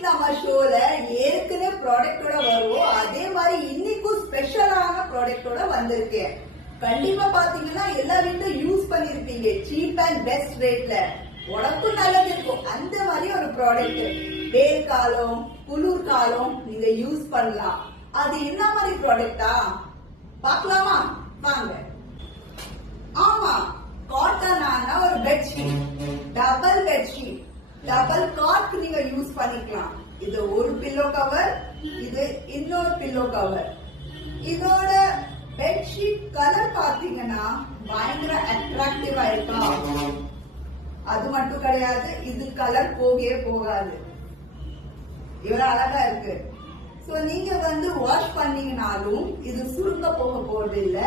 இன்னைக்கு நம்ம ஷோல ஏற்கனவே ப்ராடக்டோட வருவோம். அதே மாதிரி இன்னைக்கும் ஸ்பெஷலான ப்ராடக்டோட வந்திருக்கேன். கண்டிப்பா பாத்தீங்கன்னா எல்லா வீட்டும் யூஸ் பண்ணிருப்பீங்க. சீப் அண்ட் பெஸ்ட் ரேட்ல உடம்பும் நல்லது இருக்கும். அந்த மாதிரி ஒரு ப்ராடக்ட் வெயில் காலம் குளிர் காலம் நீங்க யூஸ் பண்ணலாம். அது என்ன மாதிரி ப்ராடக்டா பாக்கலாமா? வாங்க. ஆமா, காட்டனான ஒரு bedsheet, double bedsheet, double God நீங்க யூஸ் பண்ணிக்கலாம். இது ஒரு பில்லோ கவர், இது இன்னொரு பில்லோ கவர். இதோட பெட்ஷீட் கலர் பாத்தீங்கன்னா பயங்கர அட்ராக்டிவா இருக்கா? அது மட்டும் கிடையாது, இது கலர் போகவே போகாது. இவ்வளவு அழகா இருக்கு. சோ நீங்க வாஷ் பண்ணீங்கனாலும் இது சுருங்க போக போறது இல்ல.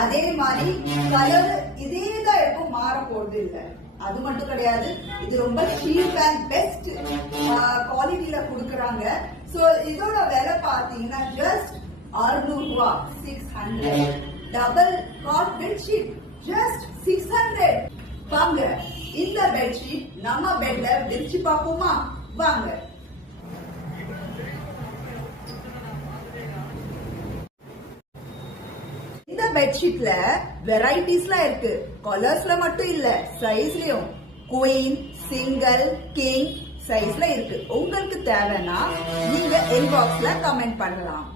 அதே மாதிரி கலர் இதேதான் இருக்கும், மாற போறது இல்ல. அது மட்டும் கிடையாது, இது ரொம்ப சீப் அண்ட் பெஸ்ட் குவாலிட்டியில கொடுக்கறாங்க. சோ இதோட விலை பாத்தீங்கன்னா ஜஸ்ட் 600 ரூபாய், 600. Double God bedsheet just 600. வாங்க இந்த பெட்ஷீட் நம்ம பெட்ல விரிச்சு பாப்போமா? வாங்க. இந்த பெட்ஷீட்ல வெரைட்டிஸ்லாம் இருக்கு. கலர்ஸ்ல மட்டும் இல்ல, சைஸ்லயும் குயின், சிங்கிள், கிங் சைஸ்ல இருக்கு. உங்களுக்கு தேவைன்னா நீங்க இன்பாக்ஸ்ல கமெண்ட் பண்ணலாம்.